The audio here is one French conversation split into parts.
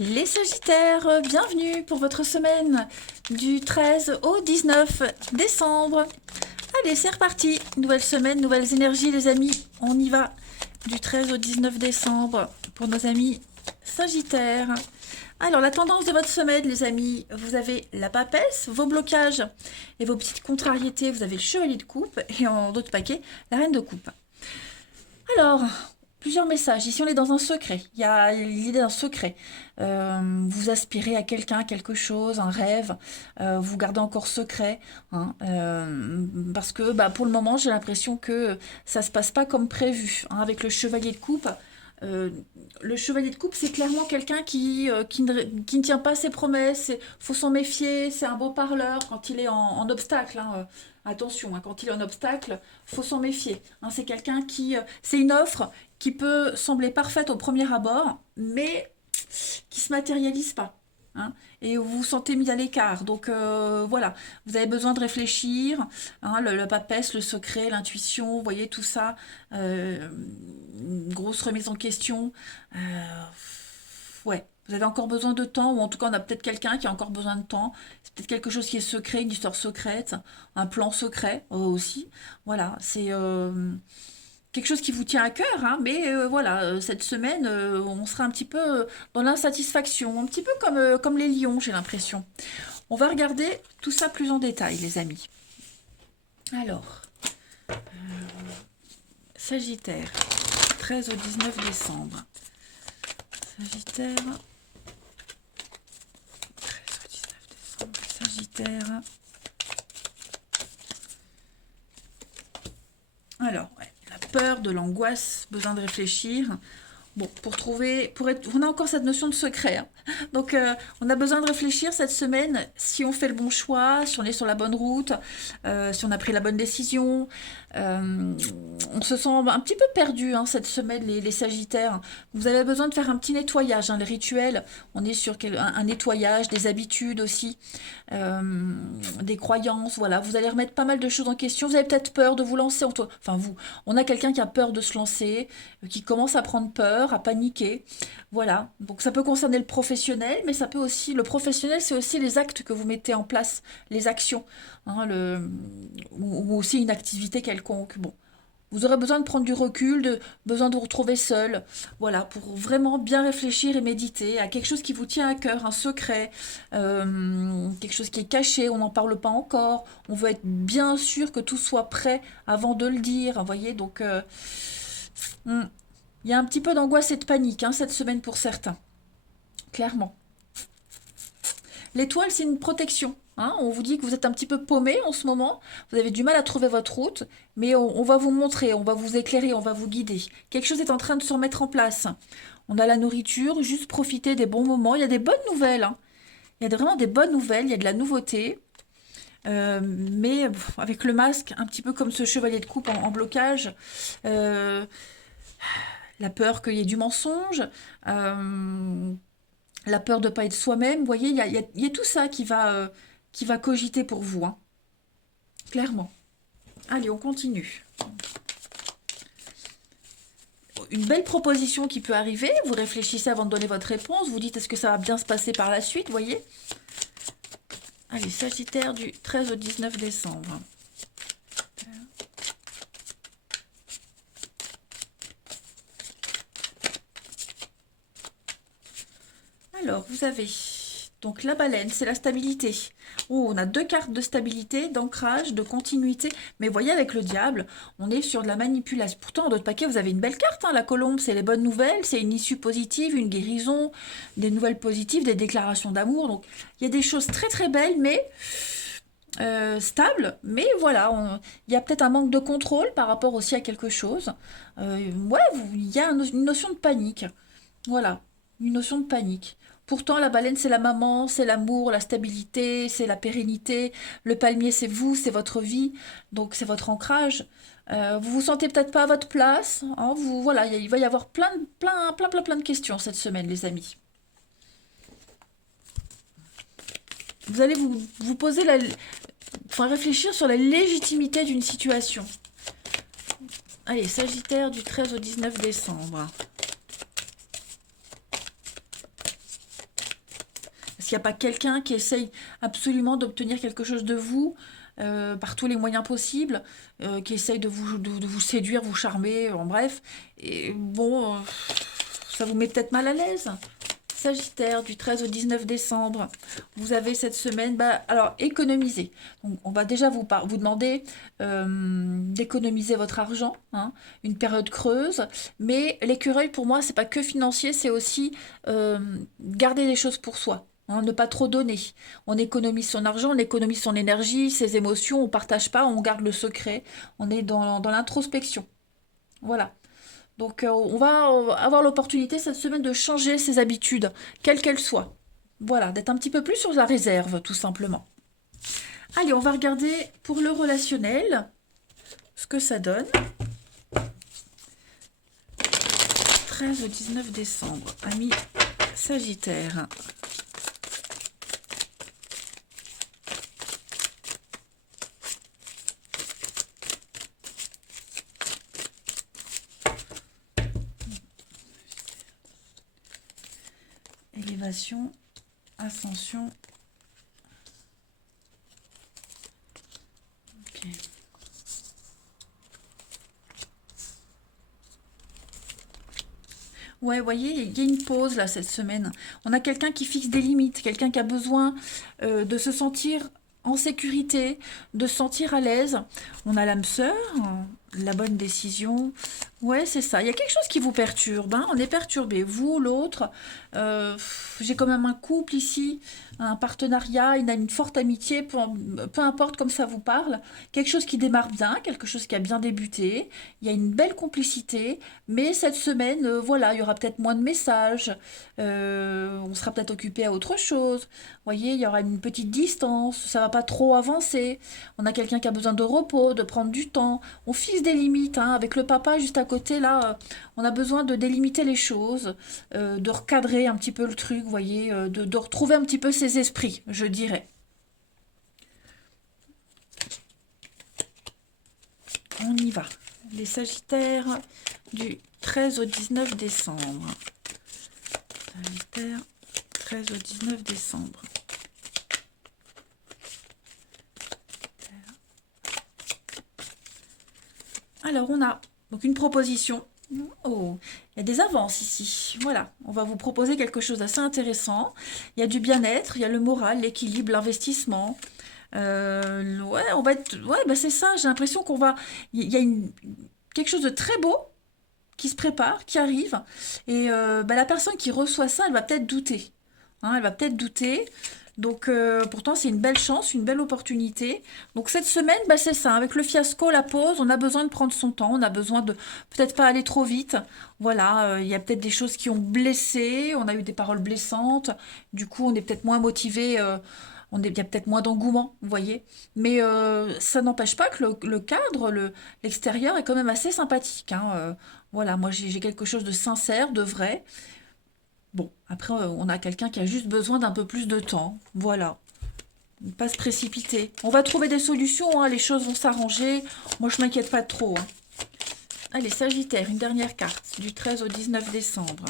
Les Sagittaires, bienvenue pour votre semaine du 13 au 19 décembre. Allez, c'est reparti. Nouvelle semaine, nouvelles énergies les amis. On y va du 13 au 19 décembre pour nos amis Sagittaires. Alors, la tendance de votre semaine, les amis, vous avez la papesse, vos blocages et vos petites contrariétés. Vous avez le chevalier de coupe et en d'autres paquets, la reine de coupe. Alors, plusieurs messages. Ici, on est dans un secret. Il y a l'idée d'un secret. Vous aspirez à quelqu'un, quelque chose, un rêve. Vous gardez encore secret. Hein, parce que pour le moment, j'ai l'impression que ça se passe pas comme prévu. Hein, avec le chevalier de coupe. Euh, le chevalier de coupe, c'est clairement quelqu'un qui ne tient pas ses promesses. Il faut s'en méfier. C'est un beau parleur quand il est en obstacle. Hein. Attention, hein, quand il est en obstacle, faut s'en méfier. Hein. C'est quelqu'un qui... c'est une offre qui peut sembler parfaite au premier abord, mais qui se matérialise pas. Hein, et vous vous sentez mis à l'écart. Donc voilà, vous avez besoin de réfléchir. Hein, le papesse, le secret, l'intuition, vous voyez tout ça. Une grosse remise en question. Ouais, vous avez encore besoin de temps, ou en tout cas on a peut-être quelqu'un qui a encore besoin de temps. C'est peut-être quelque chose qui est secret, une histoire secrète, un plan secret aussi. Voilà, c'est quelque chose qui vous tient à cœur, hein, mais voilà, cette semaine, on sera un petit peu dans l'insatisfaction, un petit peu comme les lions, j'ai l'impression. On va regarder tout ça plus en détail, les amis. Alors, Sagittaire, 13 au 19 décembre. Sagittaire, 13 au 19 décembre, Sagittaire. Alors, ouais, la peur, de l'angoisse, besoin de réfléchir. Bon, on a encore cette notion de secret. Hein. Donc, on a besoin de réfléchir cette semaine si on fait le bon choix, si on est sur la bonne route, si on a pris la bonne décision. On se sent un petit peu perdu hein, cette semaine, les Sagittaires. Vous avez besoin de faire un petit nettoyage, hein, le rituel. On est sur un nettoyage, des habitudes aussi, euh, des croyances. Voilà, vous allez remettre pas mal de choses en question. Vous avez peut-être peur de vous lancer. Enfin, vous, on a quelqu'un qui a peur de se lancer, qui commence à prendre peur, à paniquer. Voilà. Donc ça peut concerner le professionnel, mais ça peut aussi, le professionnel, c'est aussi les actes que vous mettez en place, les actions, hein, ou aussi une activité quelconque. Bon. Vous aurez besoin de prendre du recul, besoin de vous retrouver seul, voilà, pour vraiment bien réfléchir et méditer à quelque chose qui vous tient à cœur, un secret, quelque chose qui est caché, on n'en parle pas encore, on veut être bien sûr que tout soit prêt avant de le dire, vous voyez, donc hmm, il y a un petit peu d'angoisse et de panique hein, cette semaine pour certains, clairement. L'étoile, c'est une protection. Hein. On vous dit que vous êtes un petit peu paumé en ce moment, vous avez du mal à trouver votre route, mais on va vous montrer, on va vous éclairer, on va vous guider. Quelque chose est en train de se remettre en place. On a la nourriture, juste profiter des bons moments. Il y a des bonnes nouvelles. Hein. Il y a vraiment des bonnes nouvelles, il y a de la nouveauté. Mais avec le masque, un petit peu comme ce chevalier de coupe en blocage, euh, la peur qu'il y ait du mensonge, euh, la peur de ne pas être soi-même, vous voyez, il y a tout ça qui va cogiter pour vous, hein, clairement. Allez, on continue. Une belle proposition qui peut arriver, vous réfléchissez avant de donner votre réponse, vous dites est-ce que ça va bien se passer par la suite, vous voyez. Allez, Sagittaire du 13 au 19 décembre. Alors, vous avez donc la baleine, c'est la stabilité. Oh, on a deux cartes de stabilité, d'ancrage, de continuité. Mais vous voyez, avec le diable, on est sur de la manipulation. Pourtant, en d'autres paquets, vous avez une belle carte. Hein, la colombe, c'est les bonnes nouvelles, c'est une issue positive, une guérison, des nouvelles positives, des déclarations d'amour. Donc, il y a des choses très très belles, mais stables. Mais voilà, il y a peut-être un manque de contrôle par rapport aussi à quelque chose. Ouais, il y a une notion de panique. Voilà, une notion de panique. Pourtant, la baleine, c'est la maman, c'est l'amour, la stabilité, c'est la pérennité. Le palmier, c'est vous, c'est votre vie, donc c'est votre ancrage. Vous vous sentez peut-être pas à votre place. Hein, voilà, il va y avoir plein de questions cette semaine, les amis. Vous allez vous poser enfin, réfléchir sur la légitimité d'une situation. Allez, Sagittaire du 13 au 19 décembre. Est-ce qu'il n'y a pas quelqu'un qui essaye absolument d'obtenir quelque chose de vous par tous les moyens possibles, qui essaye de vous séduire, vous charmer, en bref. Et bon, ça vous met peut-être mal à l'aise. Sagittaire, du 13 au 19 décembre, vous avez cette semaine, bah, alors économisez. Donc, on va déjà vous demander d'économiser votre argent, hein, une période creuse. Mais l'écureuil, pour moi, c'est pas que financier, c'est aussi garder les choses pour soi. Hein, ne pas trop donner. On économise son argent, on économise son énergie, ses émotions, on partage pas, on garde le secret. On est dans l'introspection. Voilà. Donc on va avoir l'opportunité cette semaine de changer ses habitudes, quelles qu'elles soient. Voilà, d'être un petit peu plus sur la réserve, tout simplement. Allez, on va regarder pour le relationnel ce que ça donne. 13 au 19 décembre, amis Sagittaire. Élévation, ascension. Ok. Ouais, vous voyez, il y a une pause là cette semaine. On a quelqu'un qui fixe des limites, quelqu'un qui a besoin de se sentir en sécurité, de se sentir à l'aise. On a l'âme sœur, la bonne décision. Ouais, c'est ça. Il y a quelque chose qui vous perturbe, hein. On est perturbé, vous, l'autre. J'ai quand même un couple ici, un partenariat, une forte amitié, peu importe comme ça vous parle. Quelque chose qui démarre bien, quelque chose qui a bien débuté. Il y a une belle complicité. Mais cette semaine, voilà, il y aura peut-être moins de messages. On sera peut-être occupé à autre chose. Vous voyez, il y aura une petite distance. Ça va pas trop avancer. On a quelqu'un qui a besoin de repos, de prendre du temps. On fixe des limites, hein. Avec le papa juste à côté, là, on a besoin de délimiter les choses, de recadrer un petit peu le truc, vous voyez, de retrouver un petit peu ses esprits, je dirais. On y va. Les Sagittaires du 13 au 19 décembre. Sagittaire, 13 au 19 décembre. Alors, on a donc une proposition. Oh, il y a des avances ici. Voilà, on va vous proposer quelque chose d'assez intéressant. Il y a du bien-être, il y a le moral, l'équilibre, l'investissement. Ouais, on va être. Ouais, bah c'est ça. J'ai l'impression qu'on va. Il y a quelque chose de très beau qui se prépare, qui arrive. Et bah, la personne qui reçoit ça, elle va peut-être douter. Hein, elle va peut-être douter. Donc pourtant c'est une belle chance, une belle opportunité. Donc cette semaine, bah, c'est ça, avec le fiasco, la pause, on a besoin de prendre son temps, on a besoin de peut-être pas aller trop vite. Voilà, il y a peut-être des choses qui ont blessé, on a eu des paroles blessantes, du coup on est peut-être moins motivé, il y a peut-être moins d'engouement, vous voyez. Mais ça n'empêche pas que le cadre, l'extérieur est quand même assez sympathique, hein. Voilà, moi j'ai quelque chose de sincère, de vrai. Bon, après, on a quelqu'un qui a juste besoin d'un peu plus de temps. Voilà. Ne pas se précipiter. On va trouver des solutions, hein, les choses vont s'arranger. Moi, je m'inquiète pas trop, hein. Allez, Sagittaire, une dernière carte, du 13 au 19 décembre.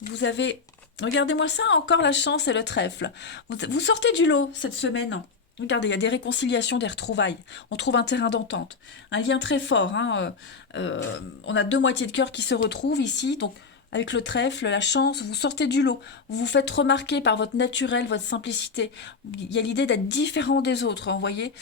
Vous avez... Regardez-moi ça, encore la chance et le trèfle. Vous sortez du lot cette semaine. Regardez, il y a des réconciliations, des retrouvailles. On trouve un terrain d'entente. Un lien très fort, hein. On a deux moitiés de cœur qui se retrouvent ici. Donc, avec le trèfle, la chance, vous sortez du lot. Vous vous faites remarquer par votre naturel, votre simplicité. Il y a l'idée d'être différent des autres, hein, vous voyez.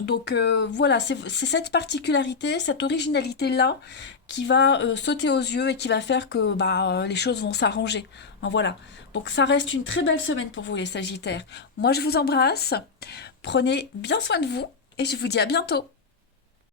Donc, voilà, c'est cette particularité, cette originalité-là qui va sauter aux yeux et qui va faire que bah, les choses vont s'arranger. Hein, voilà. Donc ça reste une très belle semaine pour vous les Sagittaires. Moi je vous embrasse, prenez bien soin de vous et je vous dis à bientôt.